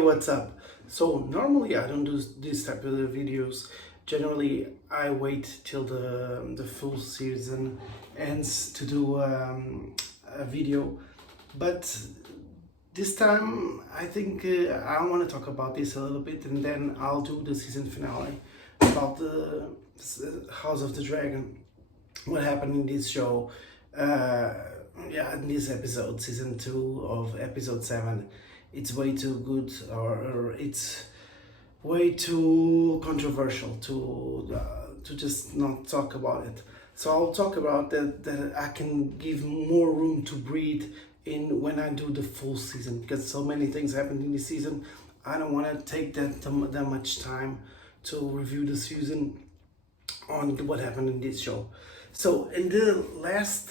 what's up? So normally I don't do this type of videos. Generally, I wait till the full season ends to do a video. But this time, I think I want to talk about this a little bit, and then I'll do the season finale about the House of the Dragon. What happened in this show? Yeah, in this episode, season 2 of episode 7, it's way too good, or it's way too controversial to just not talk about it. So I'll talk about that I can give more room to breathe in when I do the full season, because so many things happened in this season. I don't want to take that much time to review the season on what happened in this show. So in the last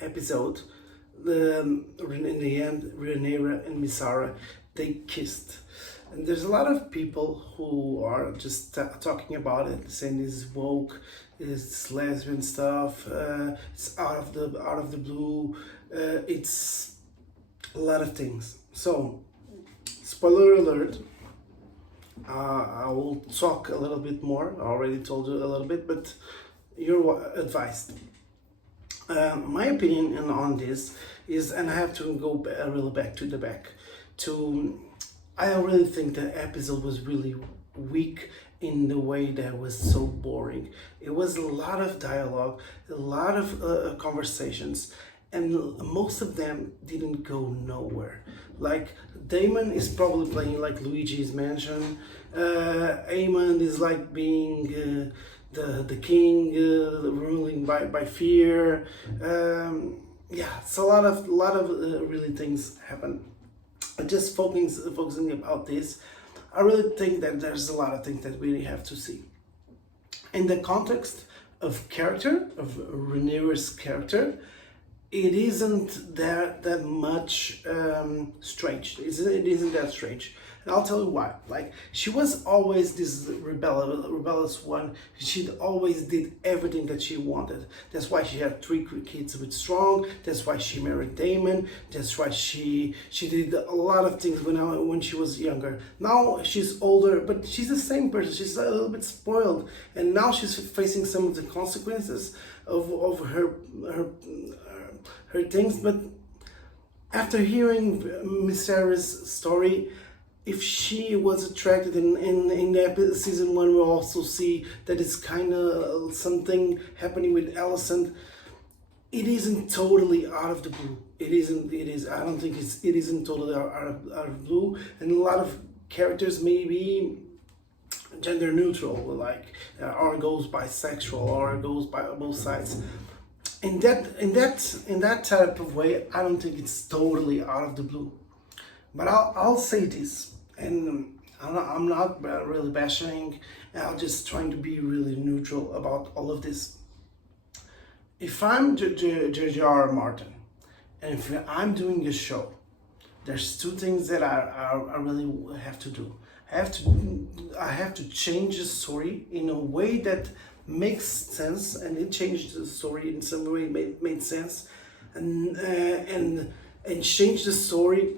episode, in the end, Rhaenyra and Missara, they kissed. And there's a lot of people who are just talking about it, saying it's woke, it's lesbian stuff, it's out of the blue, it's a lot of things. So, spoiler alert. I will talk a little bit more. I already told you a little bit, but you're advised. My opinion on this is, and I have to go really back to the back, I really think the episode was really weak in the way that it was so boring. It was a lot of dialogue, a lot of conversations, and most of them didn't go nowhere. Like, Damon is probably playing like Luigi's Mansion. Aemon is like being the king, ruling by fear. Yeah, so a lot of really things happen. Just focusing about this, I really think that there's a lot of things that we really have to see. In the context of character, of Rhaenyra's character, it isn't that much strange. It isn't that strange. And I'll tell you why. Like, she was always this rebellious one. She always did everything that she wanted. That's why she had 3 kids with Strong. That's why she married Damon. That's why she did a lot of things when she was younger. Now she's older, but she's the same person. She's a little bit spoiled, and now she's facing some of the consequences of her things. But after hearing Missara's story, if she was attracted in the season 1, we'll also see that it's kind of something happening with Alicent. It isn't totally out of the blue. It is. I don't think it isn't totally out of blue. And a lot of characters may be gender neutral, like or goes bisexual, or goes by both sides. In that type of way, I don't think it's totally out of the blue. But I'll say this, and I'm not really bashing. I'm just trying to be really neutral about all of this. If I'm George R. R. Martin, and if I'm doing a show, there's 2 things that I really have to do. I have to change the story in a way that makes sense, and it changed the story in some way made sense, and change the story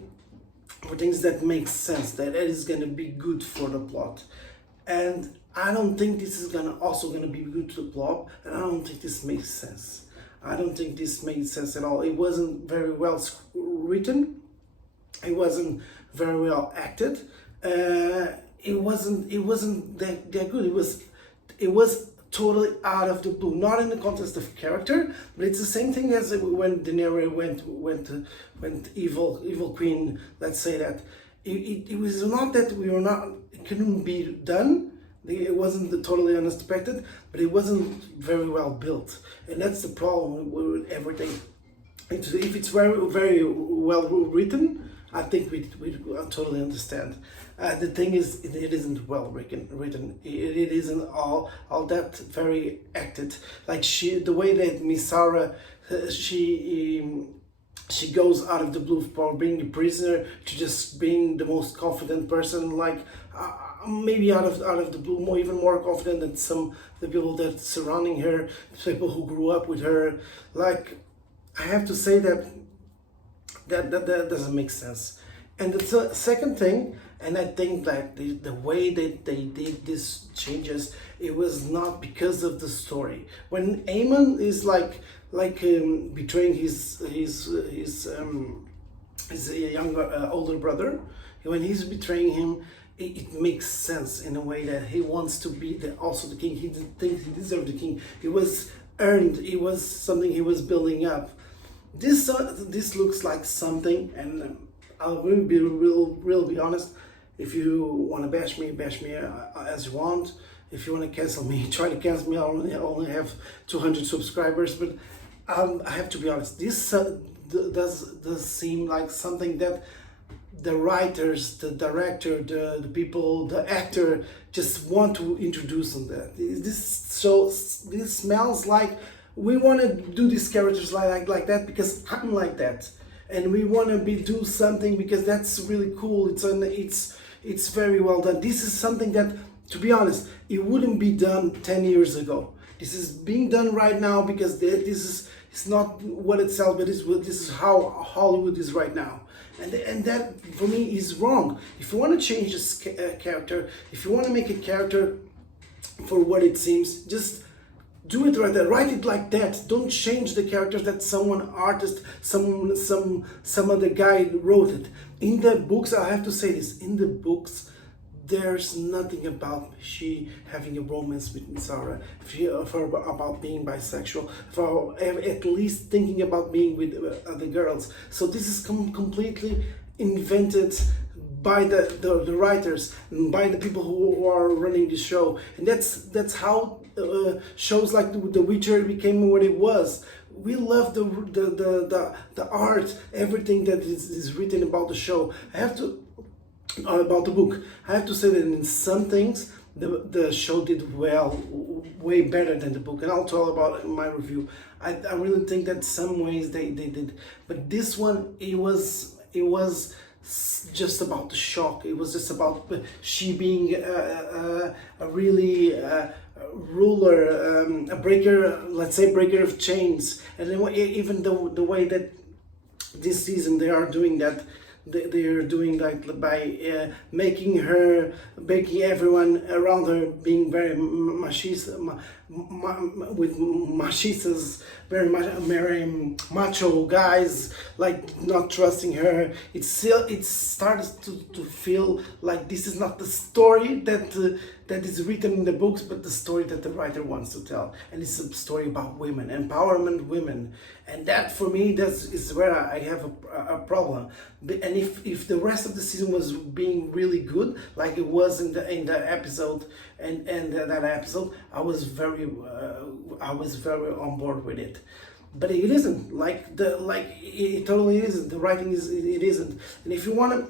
for things that make sense, that it is going to be good for the plot. And I don't think this is also going to be good to the plot, and I don't think this makes sense. I don't think this made sense at all. It wasn't very well written. It wasn't very well acted. It wasn't that good. It was totally out of the blue, not in the context of character, but it's the same thing as when Daenerys went evil queen. Let's say that it was not that it couldn't be done. It wasn't totally unexpected, but it wasn't very well built, and that's the problem with everything. If it's very well written, I think we totally understand. The thing is, it isn't well written. It isn't all that very acted. Like the way that Missara, she goes out of the blue for being a prisoner to just being the most confident person. Like maybe out of the blue, even more confident than some the people that surrounding her, people who grew up with her. Like, I have to say that doesn't make sense. And the second thing, and I think that the way that they did these changes, it was not because of the story. When Eamon is betraying his younger older brother, when he's betraying him, it makes sense in a way that he wants to be also the king. He didn't think he deserved the king. It was earned. It was something he was building up. This looks like something, and I'll really be honest. If you want to bash me as you want. If you want to cancel me, try to cancel me. I only have 200 subscribers, but I have to be honest. This does seem like something that the writers, the director, the people, the actor just want to introduce on that. This smells like we want to do these characters like that because I'm like that, and we want to do something because that's really cool. It's very well done. This is something that, to be honest, it wouldn't be done 10 years ago. This is being done right now because it's not what it sells, but this is how Hollywood is right now. And that, for me, is wrong. If you want to change this character, if you want to make a character for what it seems, just do it right there. Write it like that. Don't change the characters that some other guy wrote it. In the books, I have to say this, in the books, there's nothing about she having a romance with Sarah, about being bisexual, for at least thinking about being with other girls. So this is completely invented by the writers, by the people who are running the show, and that's how shows like The Witcher became what it was. We love the art, everything that is written about the show. About the book, I have to say that in some things the show did well, way better than the book, and I'll tell about it in my review. I really think that some ways they did, but this one, it was just about the shock. It was just about she being a really ruler, a breaker, let's say breaker of chains, and then even the way that this season they are doing that. They are doing that by making everyone around her being very machista, with machistas, very macho guys, like not trusting her. It started to feel like this is not the story that is written in the books, but the story that the writer wants to tell, and it's a story about women, empowerment women, and that for me is where I have a problem. And if the rest of the season was being really good, like it was in the episode and that episode, I was very on board with it. But it isn't it totally isn't. The writing it isn't. And if you wanna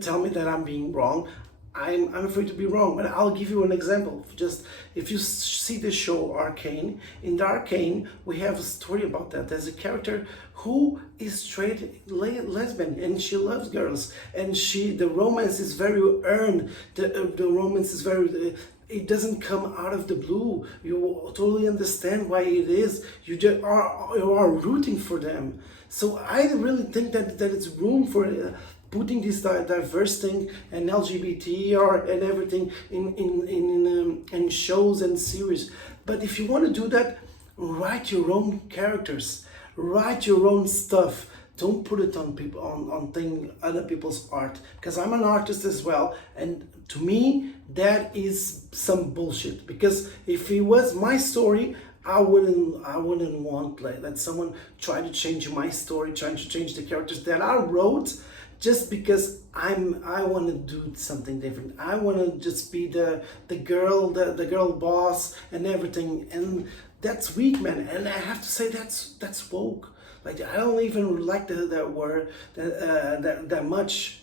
tell me that I'm being wrong, I'm afraid to be wrong, but I'll give you an example. Just if you see the show Arcane, in the Arcane we have a story about that. There's a character who is straight lesbian and she loves girls, and the romance is very earned. The romance is very. It doesn't come out of the blue. You totally understand why it is. You are rooting for them. So I really think that it's room for putting this diverse thing and LGBT and everything in shows and series. But if you want to do that, write your own characters, write your own stuff. Don't put it on people on other people's art, because I'm an artist as well, and to me that is some bullshit. Because if it was my story, I wouldn't want that someone try to change my story, trying to change the characters that I wrote, just because I want to do something different. I want to just be the girl boss and everything, and that's weak, man. And I have to say that's woke. Like, I don't even like that word that much.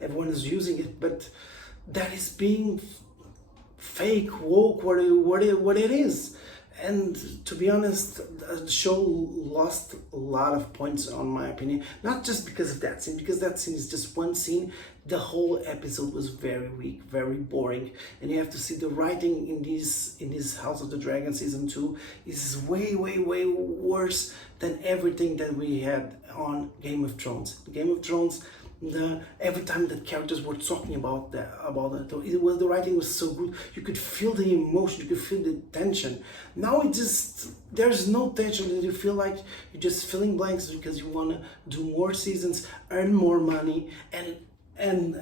Everyone is using it, but that is being fake woke. What it is. And to be honest, the show lost a lot of points, on my opinion. Not just because of that scene, because that scene is just one scene. The whole episode was very weak, very boring, and you have to see the writing in this House of the Dragon season 2 is way worse than everything that we had on Game of Thrones. Game of Thrones, Every time that characters were talking about the writing was so good. You could feel the emotion, you could feel the tension. Now it just, there's no tension, and you feel like you're just filling blanks because you want to do more seasons, earn more money, and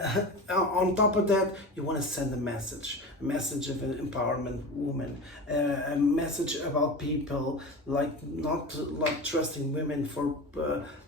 on top of that, you want to send a message of an empowerment woman, a message about people like not trusting women for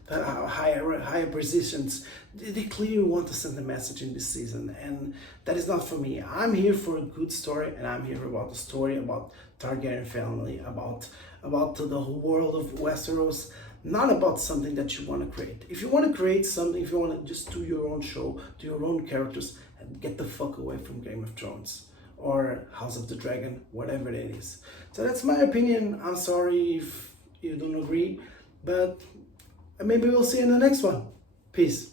higher positions. They clearly want to send a message in this season, and that is not for me. I'm here for a good story, and I'm here about the story about Targaryen family, about the whole world of Westeros, not about something that you want to create. If you want to create something, if you want to just do your own show, do your own characters, and get the fuck away from Game of Thrones or House of the Dragon, whatever it is. So that's my opinion. I'm sorry if you don't agree, but maybe we'll see you in the next one. Peace.